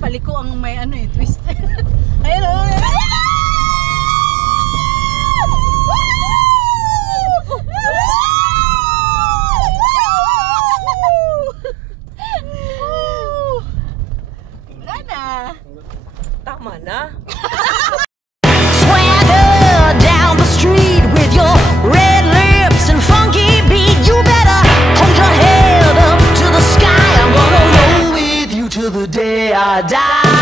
paliko ang may ano eh, twist. Ayun o. Wala na. Tama na. Swagger down the street with your red lips and funky beat. You better hold your head up to the sky. I'm gonna roll with you till the day I die.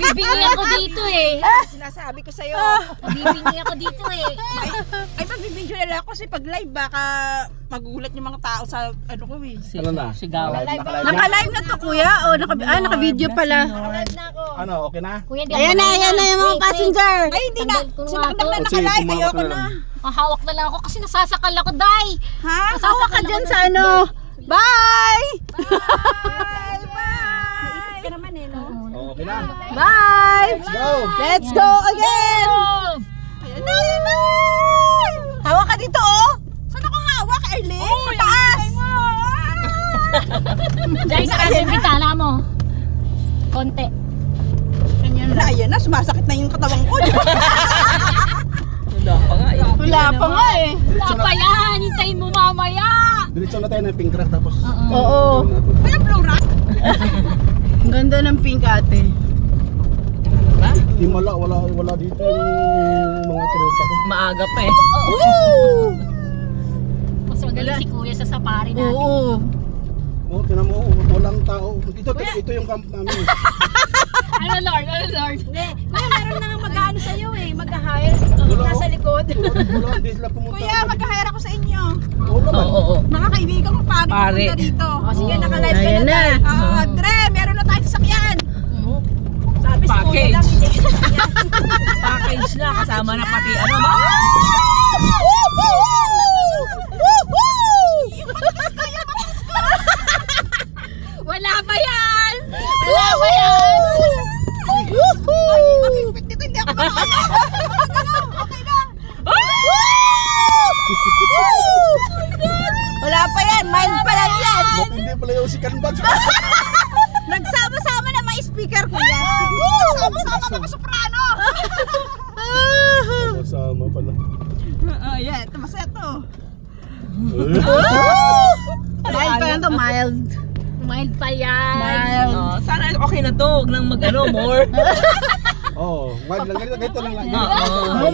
Bibingi ako dito eh. Sinasabi ko sa'yo. Bibingi ako dito eh. Ay pagbibidyo na lang ako kasi pag live baka magugulat yung mga tao sa ano ko eh. Ano na? Sigaw. Naka-live na to kuya? O naka-video pala. Naka-live na ako. Ano, okay na? Kuya, di Ayan na yung mga passenger. Ay hindi na. Tanggal ko nga Sumakdak to. na naka-live. Ayoko na. Hawak na lang ako kasi nasasakal ako, Day. Ha? Hawak ka dyan sa ano. Bye! Bye! Ka naman eh, no? Okay na. Bye! Let's go! Let's go again! Ayan na, ayan na! Hawak ka dito, oh! Saan ako hawak, Erlyn? Sa taas! Day, sa kasi yung bitana mo. Konti. Wala, ayan na, sumasakit na yung katawan ko. Wala pa nga eh. Wala pa nga eh. Wala pa yan. Hintayin mo mamaya. Diretso na tayo ng pink rock tapos... Oo. Wala blue rock? Ang ganda ng pink ate. Di wala dito yung mga tropa ko. Maaga pa eh. Woo! Mas magaling si Kuya sa safari natin. Oo. Oh, tinan mo, walang tao. Ito yung camp namin. Ano Lord? Ano Lord? Hindi. Kuya, meron na nga mag-ano sa'yo eh. Mag-hire. Wala, Nasa likod. Wala, hindi sila pumunta. Kuya, mag-hire ako sa inyo. Oo naman. Oo. Nakakaibigan ko paano Pare. pupunta dito. O sige, naka-live ka na tayo. Dre, meron na tayo sasakyan. Sabi si Kuya Package. lang, hindi kita sasakyan. Package na kasama na pati ano ba? Wala pa yan! Wala pa yan! Ay, makikipit dito, hindi ako makakalaw. Okay lang. Wala pa yan, mind pa lang yan. Ba't hindi pala yung si Canvas? Nagsama-sama na may speaker kuya. Nagsama-sama mga soprano. Kasama pala. Yeah, ito masaya to. Mild pa yan to, mild. Mild pa yan. Mild. Oh, sana okay na to. Huwag nang mag-ano more. Oo, wag lang ganito lang. Oo.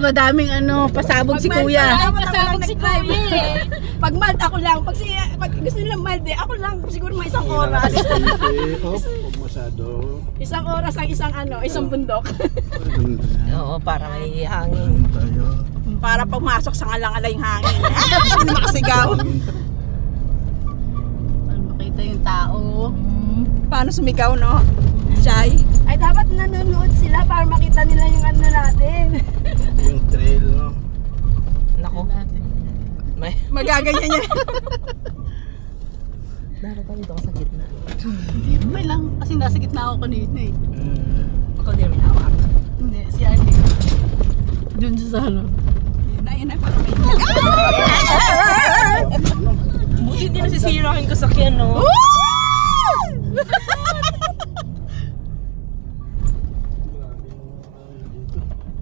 Madaming ano, pasabog si kuya. Pasabog si Kuya eh. Pag mild ako lang, pag gusto nila mild eh, ako lang siguro mga isang oras. Huwag masyado. Isang oras ang isang bundok. Oo, para may hangin. Tayo. Para pumasok sa ngalang-alay yung hangin. Hindi makasigaw. Para makita yung tao. Paano sumigaw, no? Shy? Ay, dapat nanonood sila para makita nila yung ano natin. Yung trail, no? Nako. May Magaganyan niya. dapat pa dito ako sa gitna. Hindi, may lang. Kasi nasa gitna ako kanina eh. Ako din may hawak. Hindi, si Ate. Doon sa salo. Yun na, para may Buti hindi nasisira aking kasakyan, no?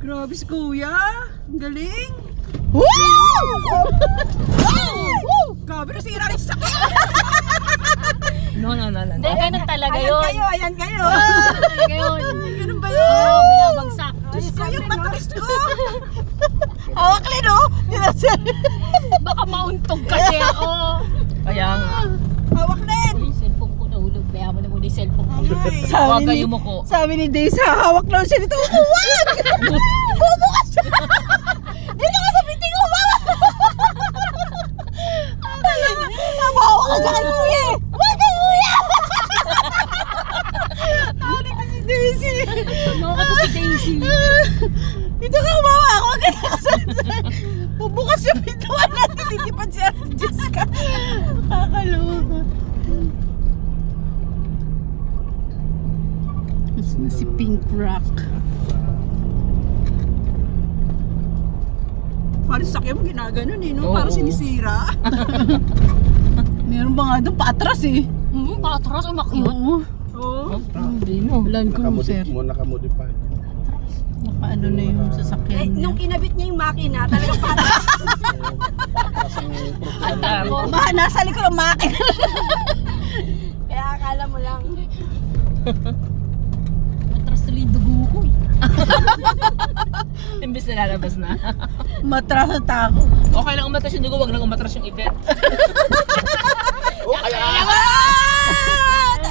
Grabe si kuya. Ang galing. Grabe na sira rin sa sakyan. No. Hindi, ganun talaga yun. Ayan kayo. Talaga yun. Ganun ba Oo, yun? binabagsak. Diyos ko, yung matulis ko. Hawak rin, oh. Baka mauntog kasi ako. Kaya nga. Hawak rin. Yung cellphone ko nahulog. Kaya mo na muna yung cellphone ko. Huwag kayo mo ko. Sabi ni Daisy, hawak lang siya dito. Huwag! Bubukas siya! Dito ka sa piting, huwag! Nabawa ka sa akin, kuya! Huwag ka, kuya! Tawag ko si Daisy. Ano ka to si Daisy? Dito ka umawa ako, huwag ka nakasansan. Bubukas yung pintuan natin, titipad si Ate Jessica. Kakaloka. Si Pink Rock. nga rin sakyan mo ginaganon eh, no? Oo. Para sinisira. Meron ba nga doon paatras eh. Patras, umakyot. Oo. Oo. Grabe no. Land Cruiser. Nakamodify. Nakaano na yung Eh, sasakyan niya. nung kinabit niya yung makina, talagang parang Ang damo. Baka nasa likod ng makina. kaya akala mo lang. Matras tuloy yung dugo ko eh. Imbis na lalabas na. Matras na tako. Okay lang umatras yung dugo, wag lang umatras yung event. Oh,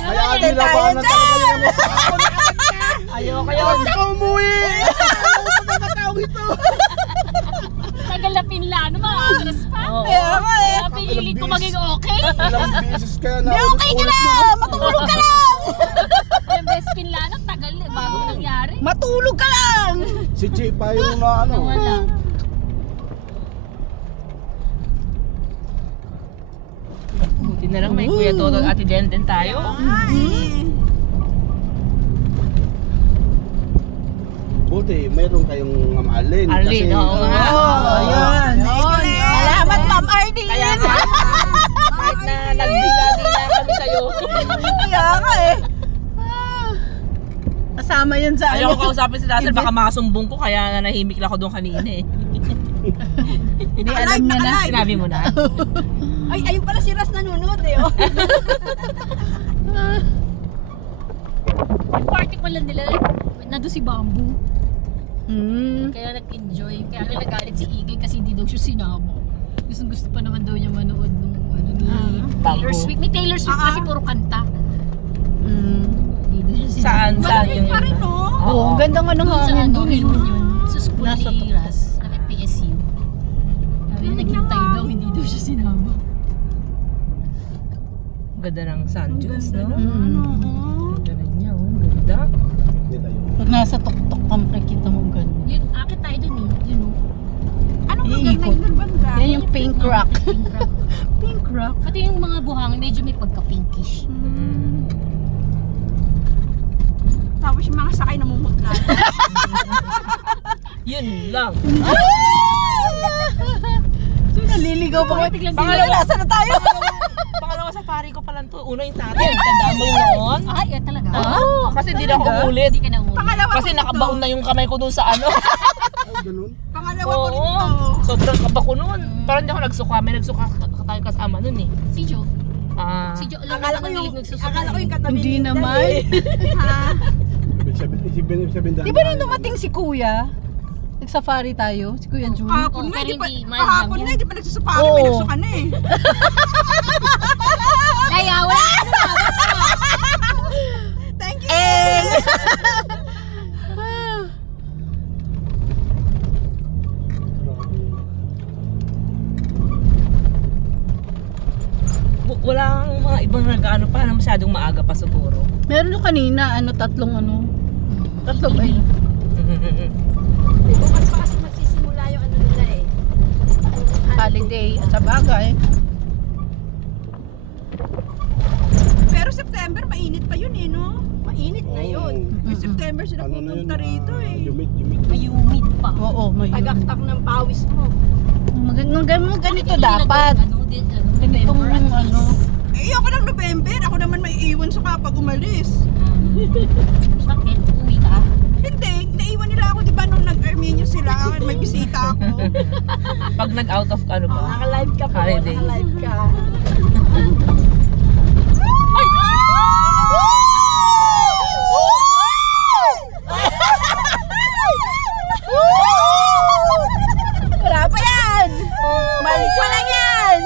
kaya nilabanan talaga yung mga ako na Ayoko Huwag yun. ka umuwi! Pagkakataw ito! Tagal na pinlano, makakatras pa. Oo. Kaya pinilit ko maging okay. Ilang beses kaya na Okay ka na! Matulog ka lang! Yung best pinlano, tagal eh, bago nangyari. Matulog ka lang! Si Jay pa yung na ano. Wala. Buti na lang may Kuya Toto at Ate Denden tayo. Buti, mayroon kayong mamalin. Arlene, oo nga. Oh, yun. Salamat, Ma'am Arlene. Kaya nga, kahit na nagdila-dila kami sa'yo. Kaya nga eh. Ah. Kasama yun sa Ayaw ko kausapin si Dazzle, baka makasumbong ko, kaya nahimik lang ako doon kanina eh. Hindi, alam niya na. Sinabi mo na. Ay, ayun pala si Ras nanonood eh. Oh. Yung party pala nila, nandun si Bamboo. Kaya Nag-enjoy. Kaya nga nagalit si Iggy kasi hindi daw siya sinama. Gusto pa naman daw niya manood nung ano ni Taylor Bamboo. Swift. May Taylor Swift kasi puro kanta. Hindi daw siya sinama. Saan? Saan yung... Pa rin, no? Oo, ang ganda nga ng Doon sa hangin ano, doon eh. reunion. Sa school Nasa ni Ras, sa PSU. Sabi niya, naghintay daw, hindi daw siya sinama. Ganda ng sun juice, no? Ganda niya, oh. Ganda. Nila yun. Pag nasa tuktok ka, makikita mo ganun. Yun, akit tayo dun eh. Yun o. Anong lugar na Iikot. yun, banda? Yan yung pink rock. Pink rock. Pink rock. Pati yung mga buhangin, medyo may pagka-pinkish. Tapos yung mga sakay namumutla. Yun lang. Naliligaw pa ko. Pangalawa. Nasa na tayo? Pangalawa safari ko pala to. Una yung tatay. Tandaan mo yung noon? Ay, yan talaga. Oo. Kasi hindi na ako umulit. Hindi ka na umuwi. Pangalawa Kasi ko nakabaon na yung kamay ko doon sa ano. Ay, ganun. Pangalawa ko rin Oo. to. Sobrang kaba ko noon. Parang hindi ako nagsuka. May nagsuka tayo kasama noon eh. Si Joe. Ah. Si Joe lang Akala ko naman yung, hilig nagsusuka. akala ko yung katabi Hindi ni Inday, naman. eh. Ha? Di ba nung dumating si Kuya? Nag-safari tayo? Si Kuya Jun? Kahapon nga, pero di pa, hindi, mahal lang kahapon yun. nga, di pa nagsusupari, may Oo. nagsuka na eh. Kaya wala ka na. Thank you! Walang mga ibang nag-ano pa na masyadong maaga pa siguro. Meron yung kanina, tatlong Tatlo ba yun? Bukas pa kasi magsisimula yung ano nila eh. Holiday. At sa bagay. Pero September, mainit pa yun eh, no? Mainit na yun. Oo. May September sila Ano na yun? pupunta rito eh. Humid. Humid pa. Oo, may Tagaktak ng pawis mo. ganito dapat. Ganitong ano. Eh, ako ng November. Ako naman may iwan sa kapag umalis. Bakit? Uwi ka? Hindi, naiwan nila ako, di ba, nung nag-Armenio sila, may bisita ako. Pag nag-out of ano ba? Naka-live ka po, Holiday. naka-live ka. Wala pa yan! Balik pa lang yan!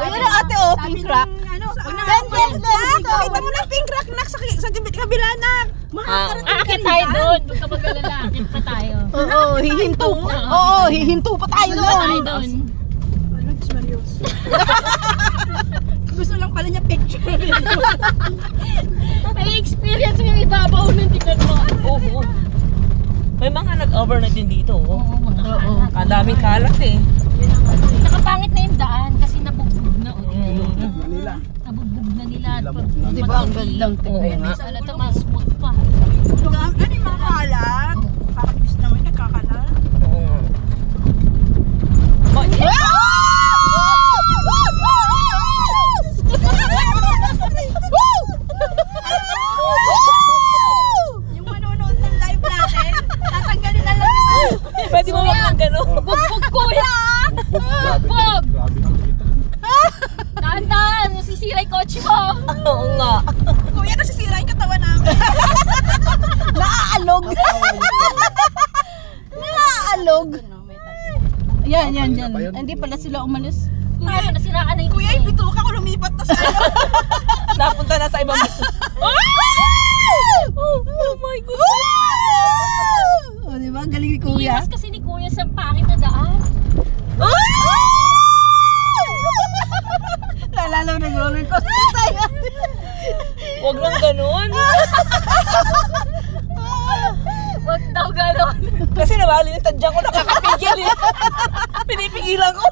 Ayun ang ate, pink rock. Ano, Nakita mo na pink rock, nak, sa kabila, nak. Akit tayo doon. Huwag ka mag-alala. Akit pa tayo. Oo, hihinto pa tayo Ano ba tayo doon. doon? Ano, Diyos Marios. Gusto lang pala niya picture. May experience yung ibabaw ng tikat mo. Oo. May mga nag-overnight din dito. Oo, mga kalat. Kadaming kalat eh. Nakapangit na yung daan kasi nabugbog na. Manila. Nabugbog na nila. Di ba ang gandang Oo tingnan? nga. Sana ito mas smooth pa. Ano yung mga kalat? Kakabis naman, nagkakalat. Oo nga. Grabe. Bob! Grabe to dito. Dahan-dahan, nasisira yung kotse mo. Oo nga. Kuya, nasisira yung katawan namin. Naaalog. Naaalog. Yan, yan, yan. Ayun. Hindi pala sila umalis. Kuya, nasiraan na yung Kuya, yung bituka ko lumipat to sa ano. Napunta na sa ibang Oh my God! Oh, di ba? Galing ni Kuya. Iwas kasi ni Kuya sa pangit na daan. Lalala mo nag-roller coaster tayo. Huwag lang ganun. Wag daw gano'n. Kasi nawalinitan ko nakakapigil eh. Pinipigilan ko.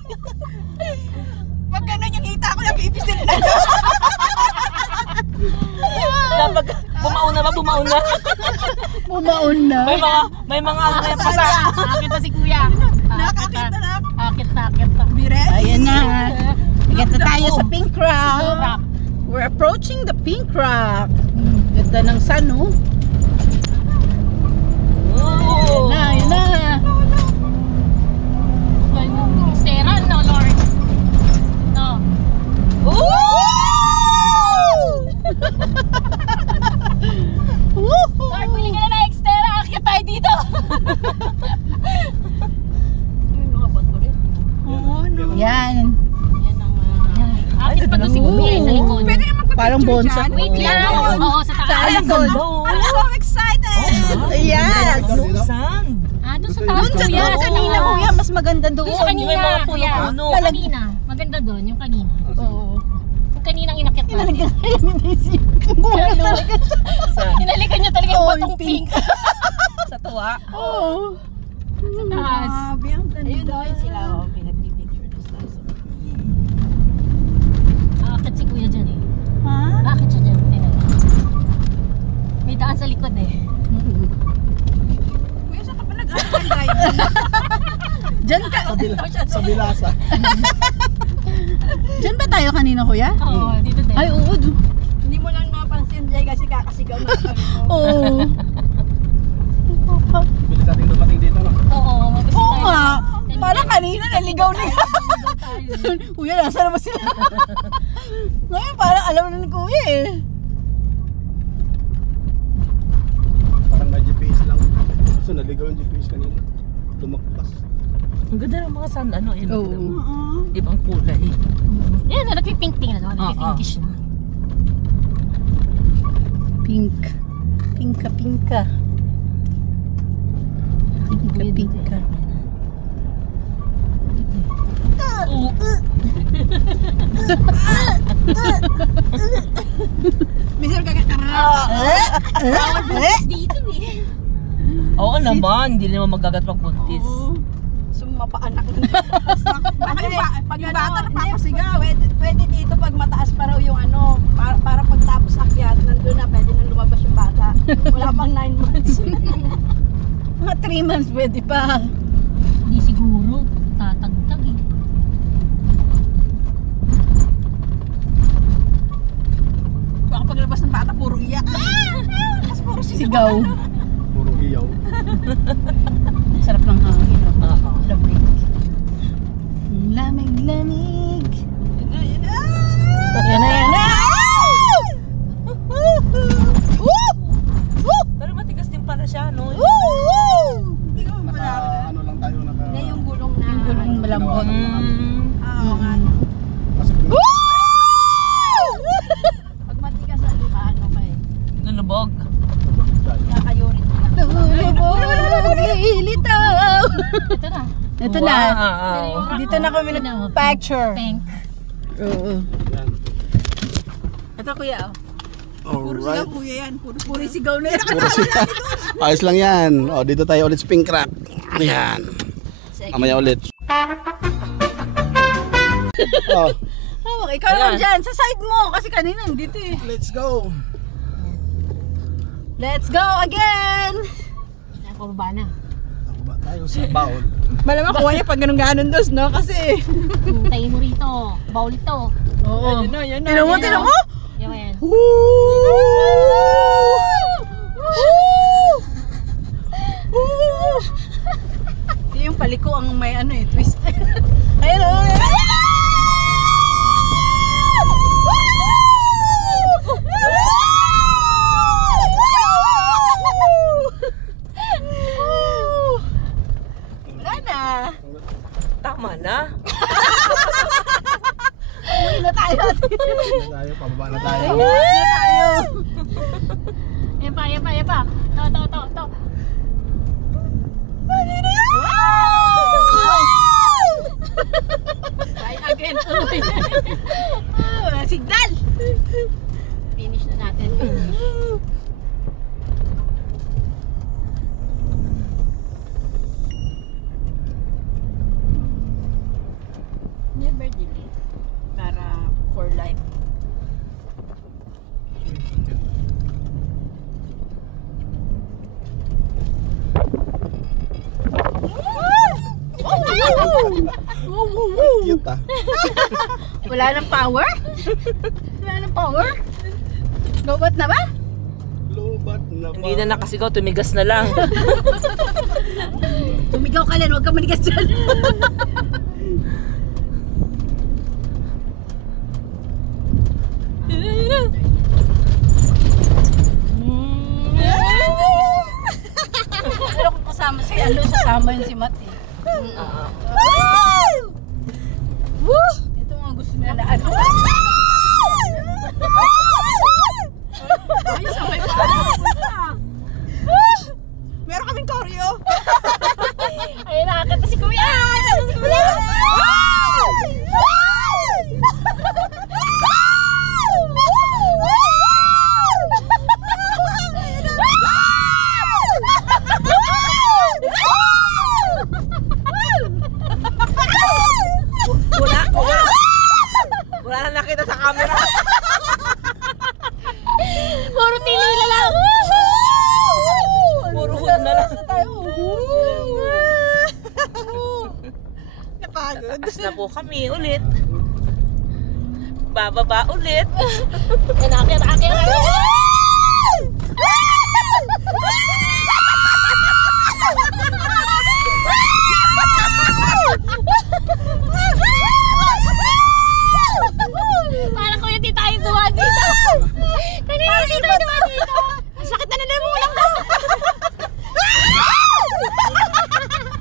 Pag gano'n yung hita ko, napipisil na. Napag bumaon na ba? Bumaon na. Bumaon na. May mga ano na yan pa sa... Akit na si Kuya. Nakakita na. Akit na. Bire. Ayan na. Ikat na tayo sa Pink Rock. Rock. We're approaching the Pink Rock. Ganda ng sun, oh. Oo. Ayan na. Stera, no, Lord. No. Lord, pili ka na na Xterra. Akit tayo dito. Yan. Akit pa to si Kuya sa likod. Pwede naman magpapicture Parang bonsai. dyan. Wait lang. Oo, sa taas. Sa likod. I'm so excited. Yes. Sand. Doon sa taas, Doon sa Kuya. doon kanina, Kuya, mas maganda doon. Doon sa kanina, May mga Kuya. puno-puno. Yung kanina. Maganda doon, yung kanina. Oo. Yung kaninang inakit natin. Inalikan na yung inisip. Gumawa talaga. Inalikan niya talaga yung Oo, batong yung pink. pink. Sa tuwa. Oo. Sa taas. Grabe, ang ganda. Ayun doon sila, oh, pinagpipicture. Akit si Kuya dyan eh. Ha? Akit siya dyan. Tingnan mo. May daan sa likod eh. Kuya, saan ka pa nag-drive? Diyan ka. Sa Bilasa. Diyan ba tayo kanina, Kuya? Oo, dito din. Ay, oo. Hindi mo lang napansin, Jay, kasi kakasigaw na kami mo. Oo. Bilis natin dumating dito, no? Oo, mabis Oo tayo. nga. Parang kanina naligaw na. Tayo. Kuya, nasa na ba sila? Ngayon parang alam na ni Kuya eh. Parang may GPS lang. So naligaw yung GPS kanina. Lumakpas. Ang ganda ng mga sand, ano, yun. Oo. Ibang kulay. Yan, nagpipink-pink na. Nagpipinkish na. Pink. Pinka, pinka. Pinka, pinka. Minsan kakakarap. Dito eh. Oo naman, hindi naman magagat pag buntis. Sumapaanak na. Pag yung bata napapasigaw, pwede dito pag mataas pa raw yung ano, para pagtapos akyat, nandun na, pwede na lumabas yung bata. Wala pang 9 months. Mga 3 months pwede pa. Hindi siguro. Tatagtag eh. Baka paglabas ng bata, puro iyak. Tapos puro Sigaw. Puro hiyaw. Sarap ng hangin. Oh. Oo. Lamig. Lamig. Yun na. Yan na, yan na. Pero matigas din pala siya, no? Hindi ko malapit. Ano lang tayo, naka... Hindi yung gulong na. Yung gulong malambot. Oo nga. Kasi kung Pag matigas sa lupa, ano kayo? Nalubog. Kakayurin mo lang. Ilitaw. Ito na. Ito na. Wow. Dito na kami nag-picture. Pink. Oo. yan. Ito, Kuya. Puro sigaw, Alright. kuya yan. Puro sigaw na yan. Puro siya. Ayos lang yan. O, dito tayo ulit sa Pink Rock. Ayan. Mamaya ulit. Oh, Hawak, ikaw naman Ayan. dyan. Sa side mo. Kasi kanina dito eh. let's go. Let's go again. Pababa na. Ba tayo sa baon. Malamang kuha niya pag ganun-ganon dos, no? Kasi... Tayo mo rito. Bawl ito. Oo. Yun na. Tinan mo, tinan mo. Yan. yung paliko ang may ano eh, twist. Ayun o. Wala na. Tama na. Uwi na tayo. Tayo, pababa na tayo. Uwi na tayo. Yan pa. To. Try again. Signal. Finish na natin. Never delete. Para for life. Cute ah. Wala nang power? Wala nang power? Lobot na ba? Lobat na ba? Hindi na nakasigaw, tumigas na lang. Tumigaw ka lang, huwag ka manigas dyan. Pero kung kasama si Alo, sasama yun si Matt eh. Ito nga gusto niya na ano. Ay, sabay pa. Meron kaming choreo. Ayun, nakakanta si Kuya! Wala na nakita sa camera. Puro tilila lang! Puro hood na lang. Napagod. Taas na po kami ulit. Bababa ulit. Akit! Parang kuya, di tayo dumaan dito. Kanina, di tayo dumaan dito. Ang sakit na nalamulang ko.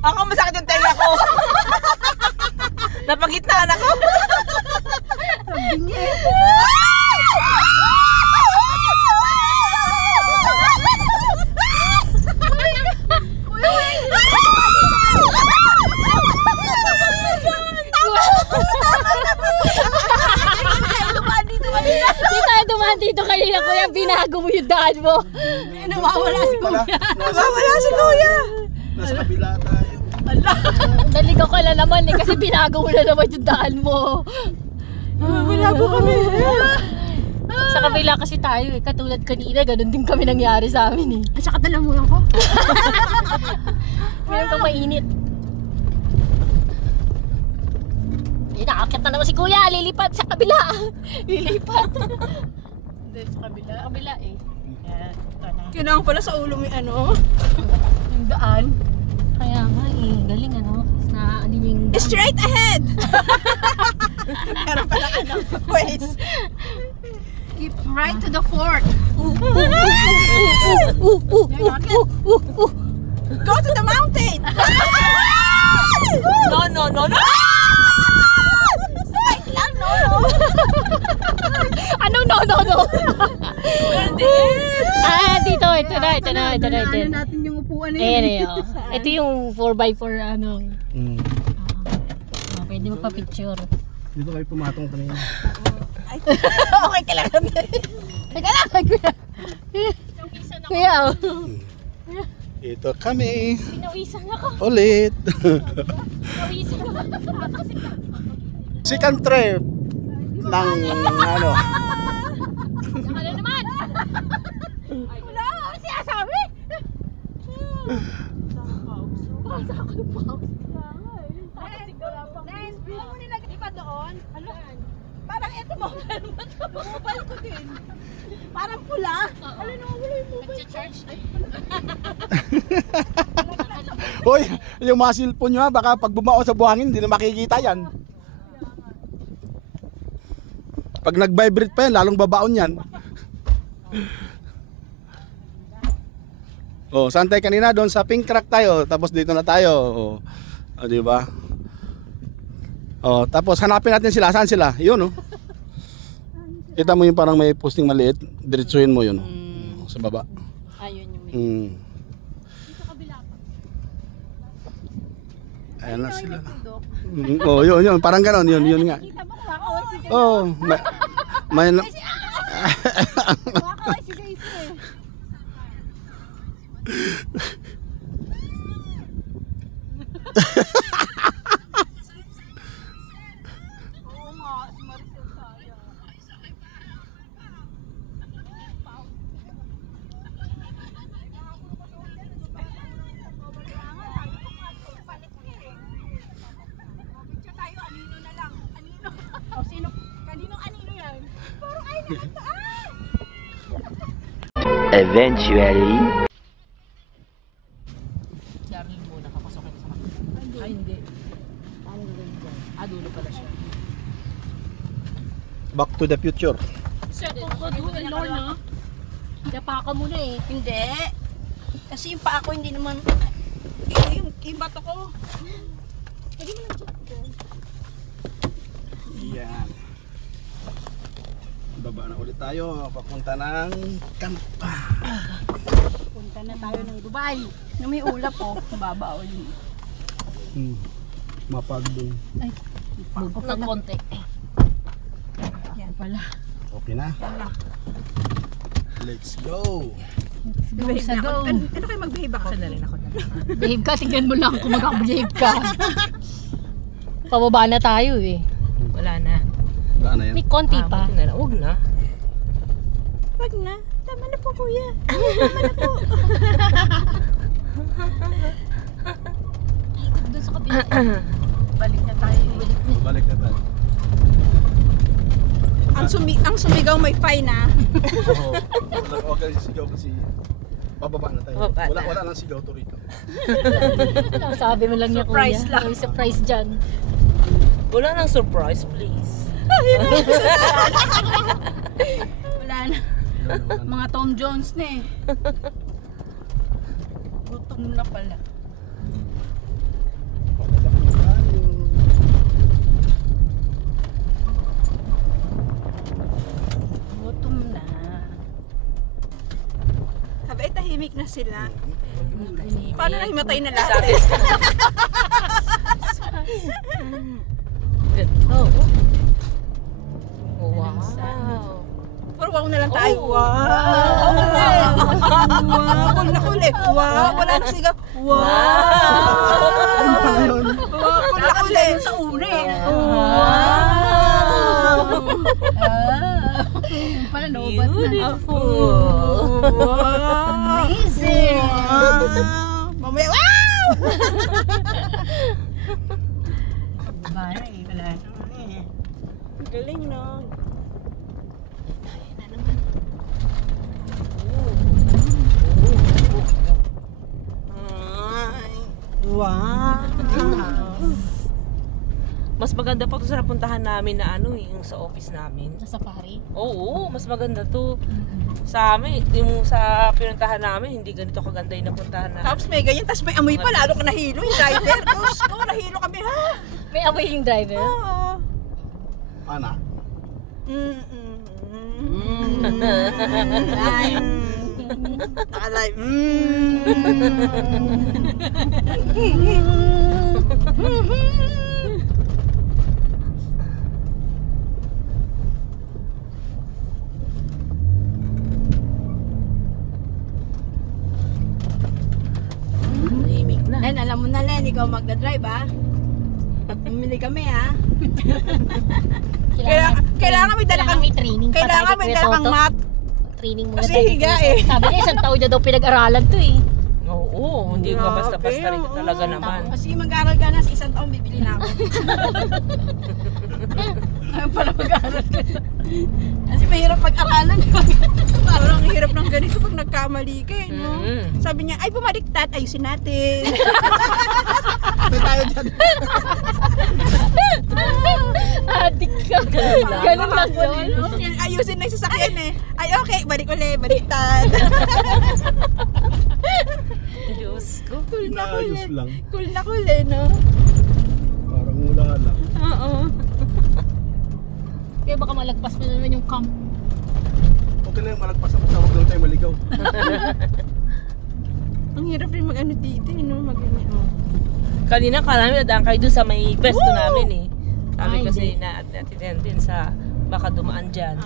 Ako masakit yung tenga ko. Napagitnaan ako. Di tayo dumaan dito kanina, kuya. Binago mo yung daan mo. Nawawala si Kuya. Nawawala si Kuya. Nasa kabila tayo. Naligaw ka na naman eh, kasi binago mo na naman yung daan mo. Binago kami. Sa kabila kasi tayo eh, katulad kanina, ganun din kami nangyari sa amin eh. At saka dalamuyan ko. Meron kang mainit. Inaakit na naman si Kuya, lilipat sa kabila. Lilipat. Hindi, sa kabila. Sa kabila eh. Yan, ito na. Kailangan pala sa ulo may ano. Yung daan. Kaya nga eh, galing ano. Na ano yung daan. Straight ahead! Meron pala ano. Wait. Keep right to the fork. Go to the mountain! No. Straight lang, no. Ano no? Dito, ito na. Ano natin yung upuan na Ayan yun. eh, oh. Ito yung 4x4 ano. Pwede magpa-picture. Dito kayo pumatong kanina. Okay ka lang. Teka lang, Kuya. Kuya, oh. Ito kami. Pinawisan ako. Ulit. Pinawisan ako. Second trip ng ano. Ano naman? Wala, siya sabi. Iba doon? Ano? Parang ito mobile mo to. Mobile ko din. Parang pula. Ano na wala yung mobile? Nag-charge. Hoy, yung mga cellphone nyo ha, baka pag bumao sa buhangin, hindi na makikita yan. Pag nag-vibrate pa yan, lalong babaon yan. Oh, saan tayo kanina? Doon sa Pink Crack tayo, tapos dito na tayo. Oh, di ba? Oh, tapos hanapin natin sila. Saan sila? Yun, oh. Kita mo yung parang may posting maliit, diretsuhin mo yun, oh. Sa baba. Ayun yung may. Ayan na sila. Oh, yun, parang gano'n, yun nga. Kita mo kung ako, sige. Oh, may Ako, sige, sige. Oo nga, si Maricel kaya. O sino? Kaninong anino yan? Parang ay nakita. Eventually. Darling muna, kapasokin sa kanila. Ay, hindi. Dulo pala siya. Back to the future. Sir, kung ko doon, Lord, no? Dapa ka muna eh. Hindi. Kasi yung paa ko hindi naman yung bato ko. Pwede mo lang dyan. Yan. Baba na ulit tayo, papunta ng Kampa. Punta na tayo ng Dubai. Yung may ulap po, babaw yun. Mapagdong. Bugo ng konti. Yan pala. Okay na. Let's go. Behave sa na ako. go. Ano kayo mag-behave ako? Sandali na ako na. Behave ka, tingnan mo lang kung mag-behave ka. Pababa na tayo eh. Wala na. Wala na yan. May konti pa. Buti na. Huwag na. Wag na. Tama na po kuya. Doon sa kabila. Balik na tayo. Balik na tayo. Ang sumigaw may fine na. Oo. Huwag ka sigaw kasi pababa na tayo. Pababa na. Wala nang sigaw to rito. Sabi mo lang niya Surprise kuya. lang. May surprise dyan. Wala nang surprise, please. Wala na. Mga Tom Jones na eh. Gutom na pala. Pababa na tayo. Gutom na. Habay tahimik na sila. Paano na himatay na lahat? Oh. Wow. Puro wow na lang tayo. Oh. Wow! Wow! Kul na kul eh. Wow! Wala na sigaw. Wow! Ano pala yun? Wow! Kul na kul eh. Sa uri. Wow! Pala lobat na. Beautiful. Wow! Amazing! Mamaya, wow! Baray, wala naman eh. Galing no? Wow! Mas maganda pa to sa napuntahan namin na ano yung sa office namin. Nasa pari. Oo, mas maganda to. Sa amin, yung sa pinuntahan namin, hindi ganito kaganda yung napuntahan na. Tapos may ganyan, tapos may amoy pa, lalo ka nahilo yung driver. Diyos ko, nahilo kami ha! May amoy yung driver. Oo. Ana? Nakalay. Tahimik na. Len, alam mo na Len, ikaw magdadrive ha? Bumili kami ha? Kailangan may dala kang may training pa kailangan tayo, may Kuya dala kang Toto. mat. Training muna Kasi tayo. higa eh. Sabi niya, isang taon na daw pinag-aralan to eh. Oo, hindi ka basta-basta rin Grabe, talaga oo. naman. Kasi mag-aral ka na, sa isang taon bibili na ako. Ngayon pala mag-aaral ka na. Kasi mahirap pag-aralan. Parang ang hirap ng ganito pag nagkamali ka eh, no? Sabi niya, ay bumaliktad, ayusin natin. May tayo dyan. Adik ka. Ganun lang yun. Ayusin na yung sasakyan eh. Ay okay, balik ulit, baliktad. Diyos ko. Cool na cool Naayos eh. lang. Cool na cool eh, no? Parang wala lang. Oo. Kaya baka malagpas mo naman yung camp. Okay lang, malagpas ako sa wag lang tayo maligaw. Ang hirap rin mag-ano dito, no? Mag-ano. Oh. Kanina kami dadaan kayo dun sa may pesto namin eh. Sabi Ay, kasi hindi. na-attend din sa baka dumaan dyan.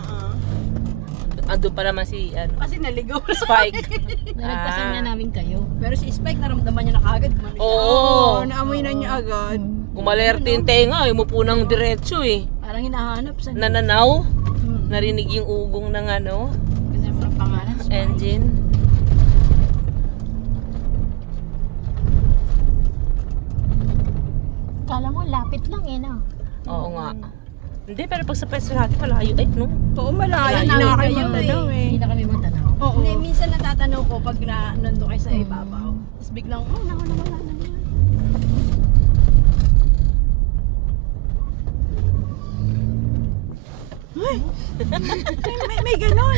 Andun pa naman si ano, Kasi naligaw. Spike. Nalagpasan na namin kayo. Pero si Spike, naramdaman niya na kagad. Gumano siya. Oo. Naamoy na niya agad. Umalerte yung tenga, yung mupo ng diretso eh. Parang hinahanap sa Nananaw, narinig yung ugong ng ano, Ganda mo ng pangalan. Spike. engine. Kala mo, lapit lang eh, no? Oo nga. Hindi, pero pag sa pesto natin, malayo eh, no? Oo, malayo. Malayo Hindi na kayo kayo magtanaw eh. Hindi na kami magtanaw. Oo. Hindi, minsan natatanaw ko pag nandun kayo sa ibabaw. Tapos biglang, oh, nawala na naman. Ay! may ganon.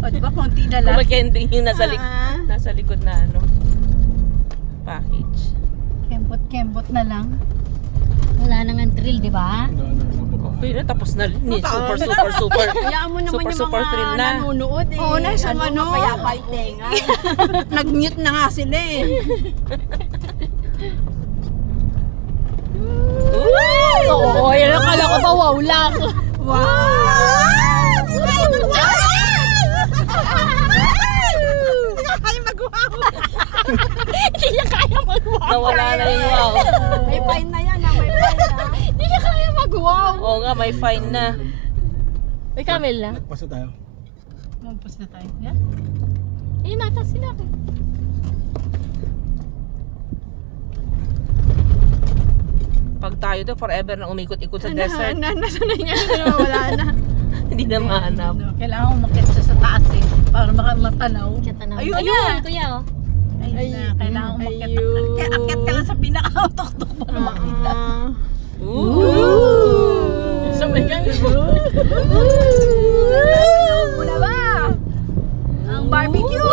O, diba, konti na lang. Kung mag-ending yung Ah. nasa likod na ano, package. Kembot na lang. Wala nang ang thrill, di ba? Okay na, tapos na rin eh. Super. Hayaan mo naman yung Super mga thrill na. nanonood eh. Oo, nasa ano. Mapayapa yung tenga. Nag-mute na nga sila eh. Oo, yan ang kala ko ba, wow lang. Wow! Hindi niya kaya mag-wow. Hindi niya kaya mag-wow. Nawala na yung wow. May fine na yan, may fine na. Hindi niya kaya mag-wow. Oo nga, may fine na. May camel na. Lagpas na tayo. Magpas na tayo. Yan. Ayun nata sila. Pag tayo to, forever na umikot-ikot sa desert. Nasa na niya, wala na. Hindi na mahanap. Kailangan umakit siya sa taas eh, para baka matanaw. Ayun, Ayun ayun, na. kuya oh. Ayun na, kailangan umakit. Ayun. Kaya akit ka lang sa pinaka-tok-tok para makita. Ooh! So may ganun. Muna ba? Ang barbecue!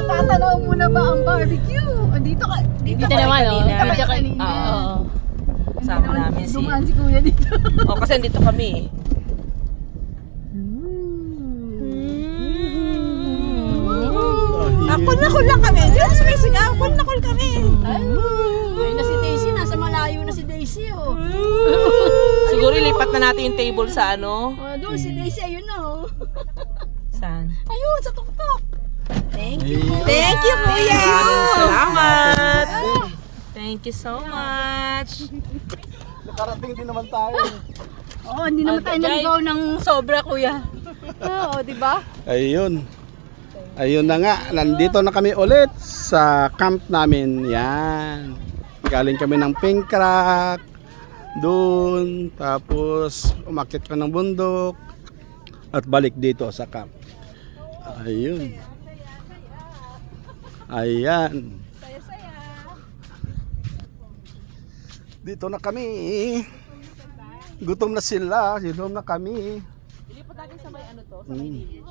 Natatanaw muna ba ang barbecue? Dito ka. Dito naman oh. kanina. Dito ka. Kanina. Oo. Sama namin si... Dumaan si kuya dito. O, kasi dito kami. Kul lang kami. Diyos, may singaw. Kul kami. Ay, na si Daisy. Nasa malayo na si Daisy, oh. Siguro ilipat na natin yung table sa ano. Oh, doon si Daisy. Ayun na, oh. Saan? Ayun, sa tuktok. Thank you, Ayun. kuya. Thank you, kuya. Maraming salamat! Thank you so much! Nakarating din naman tayo. Oo, hindi naman tayo naligaw ng sobra, kuya. Oo, di ba? Ayun. Ayun na nga, nandito na kami ulit sa camp namin. Yan. Galing kami ng Pink Rock. Doon. Tapos umakyat ka ng bundok. At balik dito sa camp. Ayun. Ayan. Dito na kami. Gutom na sila. Gutom na kami. Ilipat natin sa may ano to, Mm.